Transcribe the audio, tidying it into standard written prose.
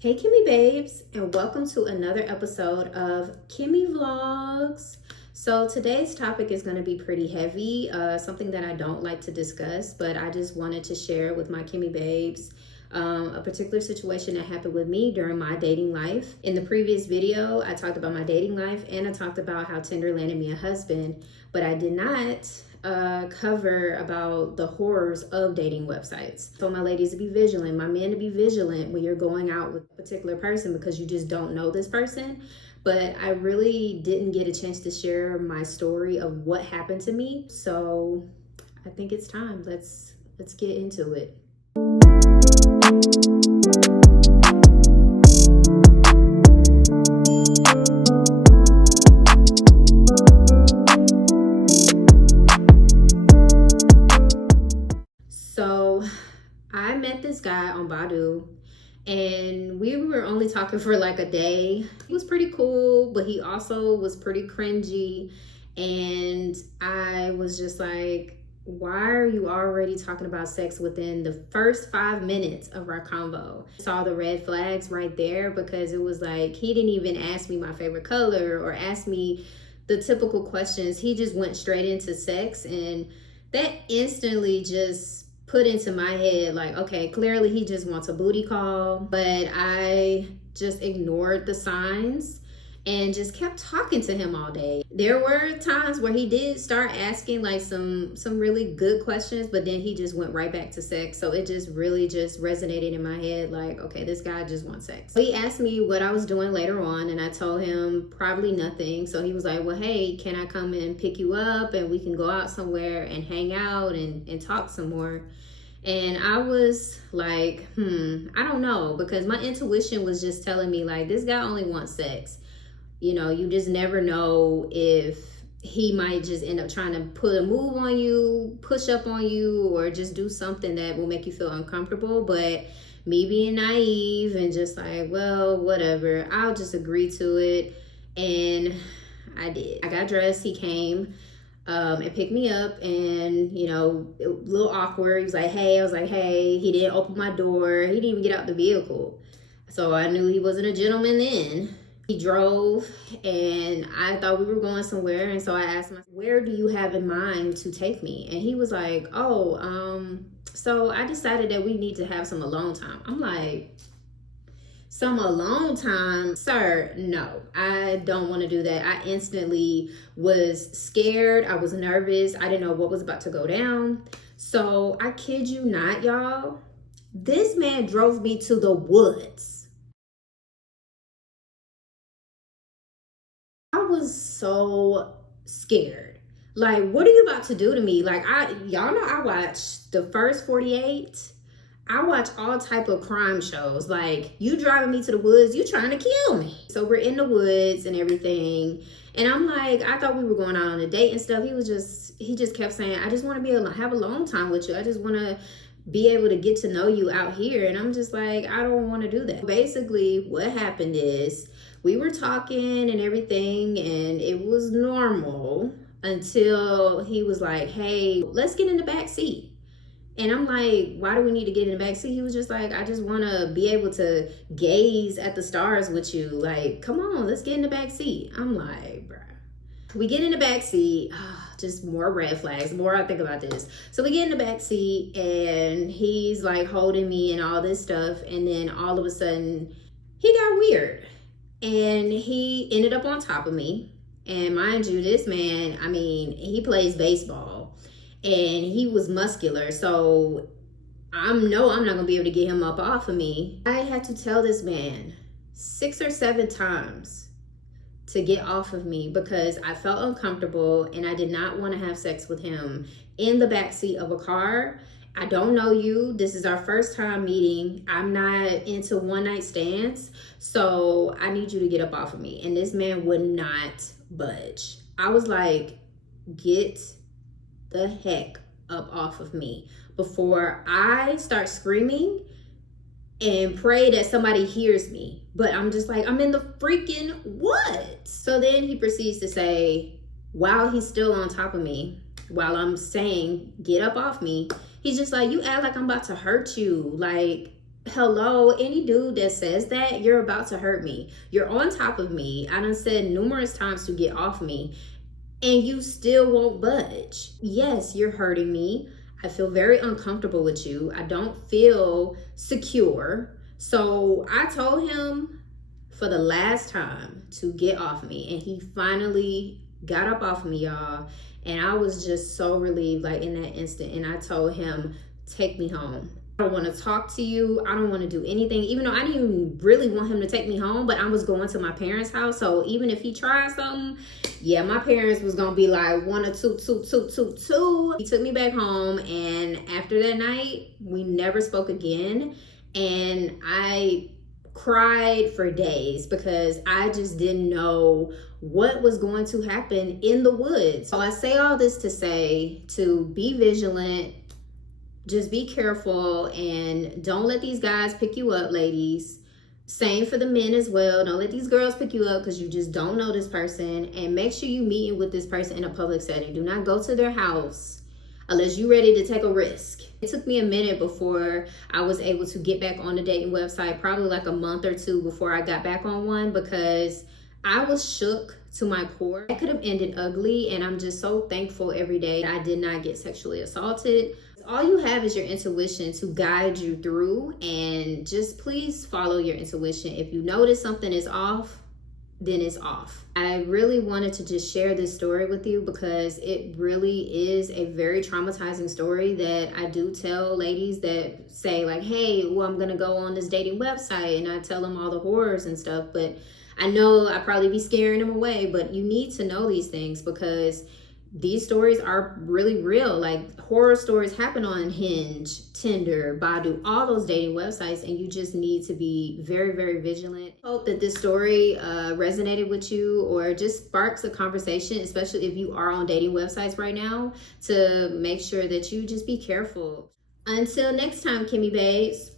Hey Kimmy babes, and welcome to another episode of Kimmy Vlogs. So today's topic is going to be pretty heavy, something that I don't like to discuss, but I just wanted to share with my Kimmy babes a particular situation that happened with me during my dating life. In the previous video, I talked about my dating life and I talked about how Tinder landed me a husband, but I did not cover about the horrors of dating websites. So my ladies to be vigilant, my men to be vigilant when you're going out with a particular person because you just don't know this person. But I really didn't get a chance to share my story of what happened to me. So I think it's time. Let's get into it. So I met this guy on Badoo and we were only talking for like a day. He was pretty cool, but he also was pretty cringy. And I was just like, why are you already talking about sex within the first 5 minutes of our convo? Saw the red flags right there because it was like, he didn't even ask me my favorite color or ask me the typical questions. He just went straight into sex, and that instantly just put into my head like, okay, clearly he just wants a booty call. But I just ignored the signs and just kept talking to him all day. There were times where he did start asking like some really good questions, but then he just went right back to sex. So it just really just resonated in my head like, okay, this guy just wants sex. So he asked me what I was doing later on, and I told him probably nothing. So he was like, well, hey, can I come and pick you up and we can go out somewhere and hang out and talk some more? And I was like, I don't know, because my intuition was just telling me like, this guy only wants sex. You know, you just never know if he might just end up trying to put a move on you, push up on you, or just do something that will make you feel uncomfortable. But me being naive and just like, well, whatever, I'll just agree to it. And I did. I got dressed, he came and picked me up, and you know, a little awkward. He was like, hey, I was like, hey. He didn't open my door. He didn't even get out the vehicle. So I knew he wasn't a gentleman then. He drove, and I thought we were going somewhere, and so I asked him, where do you have in mind to take me? And he was like, so I decided that we need to have some alone time. I'm like, some alone time? Sir, no, I don't want to do that. I instantly was scared. I was nervous. I didn't know what was about to go down. So I kid you not, y'all, this man drove me to the woods. I was so scared. Like, what are you about to do to me? Like, y'all know I watched the first 48. I watch all type of crime shows. Like, you driving me to the woods, you trying to kill me. So we're in the woods and everything. And I'm like, I thought we were going out on a date and stuff. He just kept saying, I just want to be able to have a long time with you. I just want to be able to get to know you out here. And I'm just like, I don't want to do that. Basically, what happened is we were talking and everything, and it was normal until he was like, hey, let's get in the back seat. And I'm like, why do we need to get in the back seat? He was just like, I just want to be able to gaze at the stars with you. Like, come on, let's get in the back seat. I'm like, bruh. We get in the back seat. Just more red flags. The more I think about this. So we get in the back seat, and he's like holding me and all this stuff. And then all of a sudden, he got weird. And he ended up on top of me. And mind you, this man, I mean, he plays baseball. And he was muscular. So I know I'm not going to be able to get him up off of me. I had to tell this man 6 or 7 times to get off of me because I felt uncomfortable and I did not want to have sex with him in the backseat of a car. I don't know you. This is our first time meeting. I'm not into one night stands. So I need you to get up off of me. And this man would not budge. I was like, get the heck up off of me before I start screaming and pray that somebody hears me. But I'm just like, I'm in the freaking woods. So then he proceeds to say, while he's still on top of me, while I'm saying, get up off me, he's just like, you act like I'm about to hurt you. Like, Hello, any dude that says that, you're about to hurt me. You're on top of me. I done said numerous times to get off me, and you still won't budge. Yes, you're hurting me. I feel very uncomfortable with you. I don't feel secure. So I told him for the last time to get off me, and he finally got up off me, y'all. And I was just so relieved, like in that instant. And I told him, take me home. I don't want to talk to you. I don't want to do anything, even though I didn't even really want him to take me home, but I was going to my parents' house. So even if he tried something, yeah, my parents was going to be like, one or two. He took me back home, and after that night, we never spoke again. And I cried for days because I just didn't know what was going to happen in the woods. So I say all this to say to be vigilant. Just be careful, and don't let these guys pick you up, ladies. Same for the men as well. Don't let these girls pick you up because you just don't know this person. And make sure you meeting with this person in a public setting. Do not go to their house unless you're ready to take a risk. It took me a minute before I was able to get back on the dating website, probably like a month or two before I got back on one, because I was shook to my core. That could have ended ugly, and I'm just so thankful every day I did not get sexually assaulted. All you have is your intuition to guide you through, and just please follow your intuition. If you notice something is off, then it's off. I really wanted to just share this story with you because it really is a very traumatizing story that I do tell ladies that say like, hey, well, I'm gonna go on this dating website, and I tell them all the horrors and stuff, but I know I probably be scaring them away, but you need to know these things because these stories are really real. Like, horror stories happen on Hinge, Tinder, Badoo, all those dating websites, and you just need to be very, very vigilant. Hope that this story resonated with you or just sparks a conversation, especially if you are on dating websites right now, to make sure that you just be careful. Until next time, Kimmy babes.